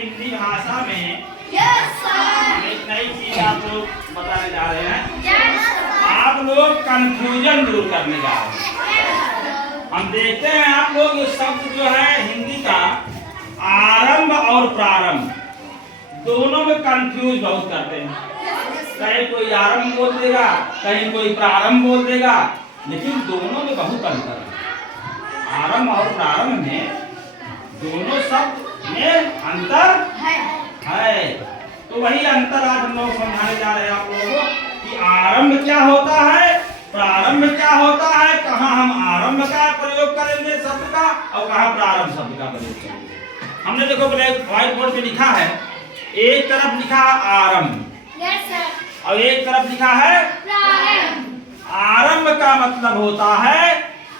हिंदी भाषा में yes sir. एक नई चीज आप लोग बताने जा रहे हैं। Yes sir. आप लोग कंफ्यूजन दूर करने जा रहे हैं। हम देखते हैं आप लोग ये शब्द जो है हिंदी का आरंभ और प्रारंभ दोनों में कंफ्यूज बहुत करते हैं। कहीं कोई आरंभ बोल देगा, कहीं कोई प्रारंभ बोल देगा, लेकिन दोनों में बहुत अंतर है। आरंभ और प्रारंभ में दोनों शब्द में अंतर है। तो वही अंतर आज हम लोग समझाने जा रहे हैं आप लोगों को कि आरंभ क्या होता है, प्रारंभ क्या होता है, कहाँ हम आरंभ का प्रयोग करेंगे शब्द का और कहाँ प्रारंभ शब्द का प्रयोग करेंगे। हमने देखो ब्लैक व्हाइट बोर्ड पे लिखा है, एक तरफ लिखा है आरंभ और एक तरफ लिखा है प्रारंभ। आरंभ का मतलब होता है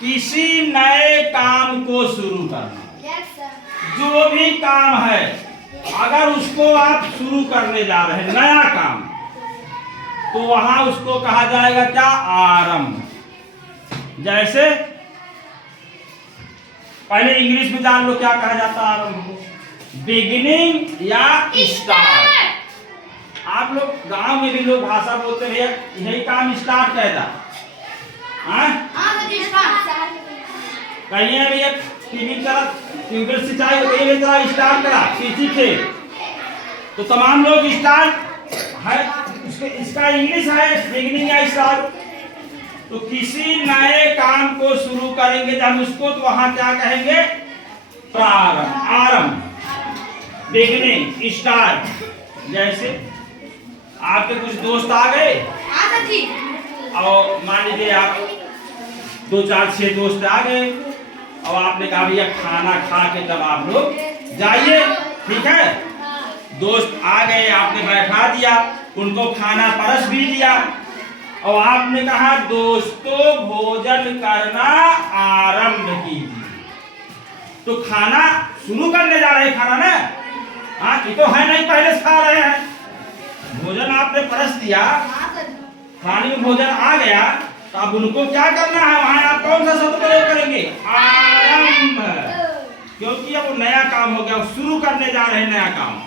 किसी नए काम को शुरू करना। जो भी काम है अगर उसको आप शुरू करने जा रहे हैं नया काम, तो वहां उसको कहा जाएगा क्या, आरंभ। जैसे पहले इंग्लिश में जान लो क्या कहा जाता है आरंभ को, बिगिनिंग या स्टार्ट। आप लोग गांव में भी लोग भाषा बोलते भैया यही काम स्टार्ट कहता कहीं भैया टीवी तरफ ट्यूबवेल सिंचाई स्टार्ट करा सीधी थे, तो तमाम लोग स्टार्ट है इसका इंग्लिश है बिगिनिंग या स्टार्ट। तो किसी नए काम को शुरू करेंगे जब उसको, तो वहां क्या कहेंगे, प्रारंभ, आरंभ, बिगिनिंग, स्टार्ट। जैसे आपके कुछ दोस्त आ गए और मान लीजिए आप 2 4 6 दोस्त आ गए और आपने कहा भैया खाना खा के तब आप लोग जाइए, ठीक है। दोस्त आ गए, आपने बैठा दिया, उनको खाना परस भी दिया और आपने कहा दोस्तों भोजन करना आरंभ कीजिए। तो खाना शुरू करने जा रहे हैं, खाना ना ये तो है नहीं पहले से खा रहे हैं। भोजन आपने परस दिया, खाने में भोजन आ गया, तो अब उनको क्या करना है, वहां आप कौन सा शब्द प्रयोग करेंगे, आरंभ। क्योंकि अब नया काम हो गया, शुरू करने जा रहे हैं नया काम।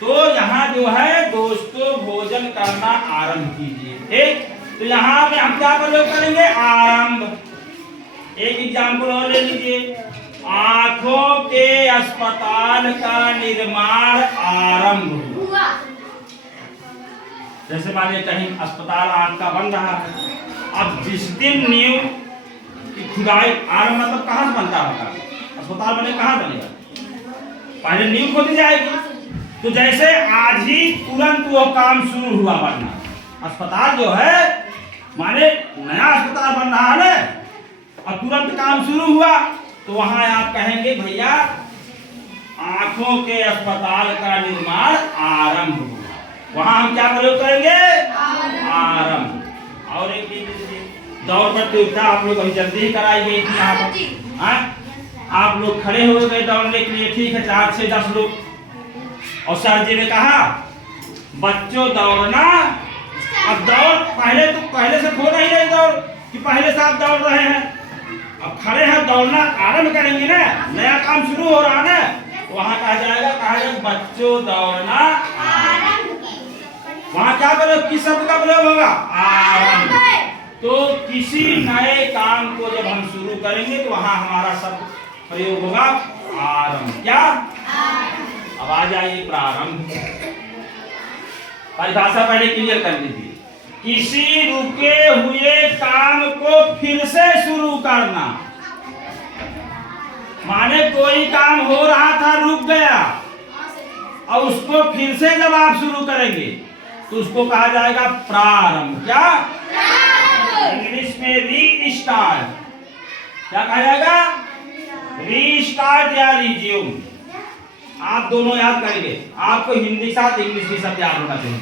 तो यहाँ जो है दोस्तों भोजन करना आरंभ कीजिए, ठीक। तो यहाँ पे हम क्या प्रयोग करेंगे, आरंभ। एक एग्जाम्पल और ले लीजिए, आंखों के अस्पताल का निर्माण आरंभ हुआ। जैसे मानिए कहीं अस्पताल आंख का बन रहा है, अब जिस दिन नींव की खुदाई, आरंभ मतलब कहाँ से बनता होगा, अस्पताल बने कहाँ बनेगा, पहले नींव खोदी जाएगी। तो जैसे आज ही तुरंत वो काम शुरू हुआ बनना, अस्पताल जो है माने नया अस्पताल बन रहा है ना, और तुरंत काम शुरू हुआ, तो वहां आप कहेंगे भैया आंखों के अस्पताल का निर्माण आरंभ हुआ। वहां हम क्या प्रयोग करेंगे, आरंभ। और एक दौड़ प्रतियोगिता आप लोग अभी जल्दी ही कराई गई थी यहाँ पर, आप लोग खड़े हो गए दौड़ने के लिए, ठीक है, 4 से 10 लोग, और सर जी ने कहा बच्चों दौड़ना। अब दौड़ पहले से खो नहीं रही दौड़ कि पहले से आप दौड़ रहे हैं, अब खड़े हैं, दौड़ना आरंभ करेंगे ना, नया काम शुरू हो रहा है ना, वहां कहा जाएगा बच्चों दौड़ना आरंभ। वहां क्या प्रयोग, किस शब्द का प्रयोग होगा, आरंभ। तो किसी नए काम को जब हम शुरू करेंगे तो वहां हमारा शब्द प्रयोग होगा आरंभ। क्या, अब आ जाइए प्रारंभ। परिभाषा पहले क्लियर कर लीजिए, किसी रुके हुए काम को फिर से शुरू करना। माने कोई काम हो रहा था, रुक गया, और उसको फिर से जब आप शुरू करेंगे तो उसको कहा जाएगा प्रारंभ। क्या, इंग्लिश में रीस्टार्ट। क्या कहा जाएगा, रीस्टार्ट या रिज्यूम। आप दोनों याद करेंगे, आपको हिंदी के साथ इंग्लिश भी सब याद होना चाहिए।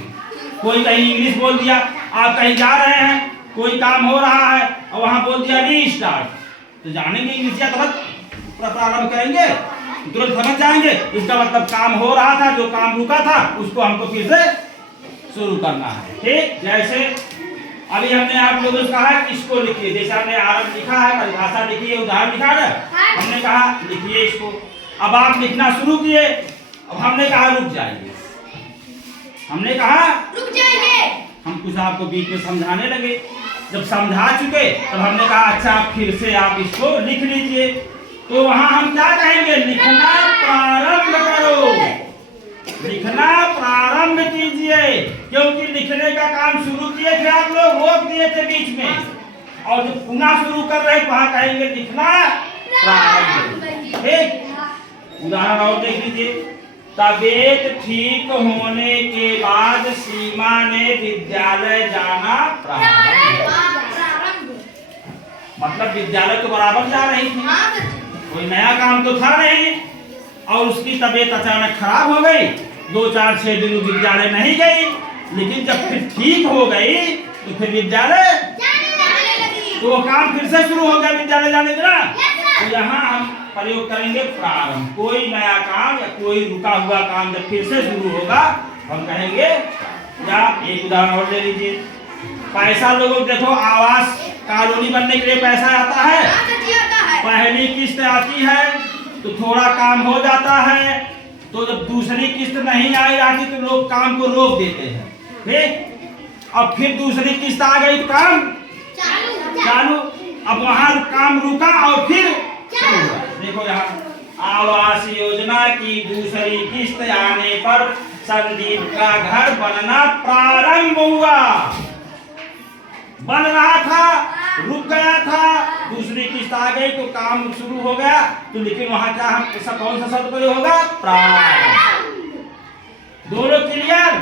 कोई कहीं इंग्लिश बोल दिया, आप कहीं जा रहे हैं, कोई काम हो रहा है और वहां बोल दिया रीस्टार्ट, तो जानेंगे इंग्लिश या तुरंत प्रारंभ करेंगे, तुरंत समझ जाएंगे इसका मतलब काम हो रहा था, जो काम रुका था उसको हमको फिर से शुरू करना है, ठीक। जैसे अभी हमने आप लोगों से कहा इसको लिखिए, जैसे हमने आरंभ लिखा है, परिभाषा लिखी है, उदाहरण लिखा है, हमने कहा लिखिए इसको। अब आप लिखना शुरू किए अब हमने कहा रुक जाइए, हमने कहा रुक जाइए। हम कुछ आपको बीच में समझाने लगे। जब समझा चुके तब हमने कहा अच्छा फिर से आप इसको लिख लीजिए। तो वहां हम क्या कहेंगे, लिखना प्रारंभ करो, लिखना प्रारंभ कीजिए, क्योंकि लिखने का काम शुरू किए थे आप लोग, रोक दिए थे बीच में, और जब पुनः शुरू कर रहे तो वहां कहेंगे लिखना प्रारंभ। ठीक, उदाहरण और देख लीजिए। तबीयत ठीक होने के बाद सीमा ने विद्यालय जाना प्रारंभ। मतलब विद्यालय के बराबर जा रही थी, कोई नया काम तो था नहीं, और उसकी तबीयत अचानक खराब हो गई, 2-4-6 दिन विद्यालय नहीं गई, लेकिन जब फिर ठीक हो गई तो फिर विद्यालय तो वो काम फिर से शुरू हो गया विद्यालय जाने का। तो यहाँ हम प्रयोग करेंगे प्रारंभ। कोई नया काम या कोई रुका हुआ काम जब फिर से शुरू होगा हम कहेंगे। या एक उदाहरण और ले लीजिए। पैसा लोगों देखो, आवास कॉलोनी बनने के लिए पैसा आता है, पहली किस्त आती है तो थोड़ा काम हो जाता है, तो जब दूसरी किस्त नहीं आई आती तो लोग काम को रोक देते हैं। ठीक, अब फिर दूसरी किस्त आ गई तो काम चालू। अब वहां काम रुका और फिर देखो यहाँ आवास योजना की दूसरी किस्त आने पर संदीप का घर बनना प्रारंभ हुआ। बन रहा था, रुक गया था, दूसरी किस्त आ गई तो काम शुरू हो गया। तो लेकिन वहां क्या हम ऐसा कौन सा शब्द प्रयोग होगा, प्रारंभ। दोनों क्लियर।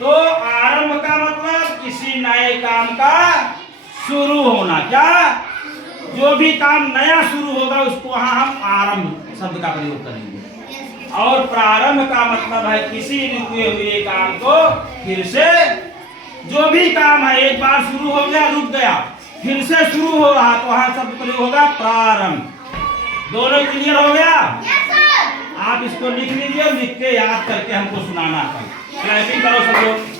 तो आरंभ का मतलब किसी नए काम का शुरू होना। क्या, जो भी काम नया शुरू होगा उसको वहां हम आरंभ शब्द का प्रयोग करेंगे। और प्रारंभ का मतलब है किसी रुके हुए काम को फिर से, जो भी काम है एक बार शुरू हो गया रुक गया, फिर से शुरू हो रहा तो वहां शब्द प्रयोग होगा प्रारंभ। दोनों क्लियर हो गया? आप इसको लिख लीजिए, लिख के याद करके हमको सुनाना है। क्लैपिंग करो सब लोग।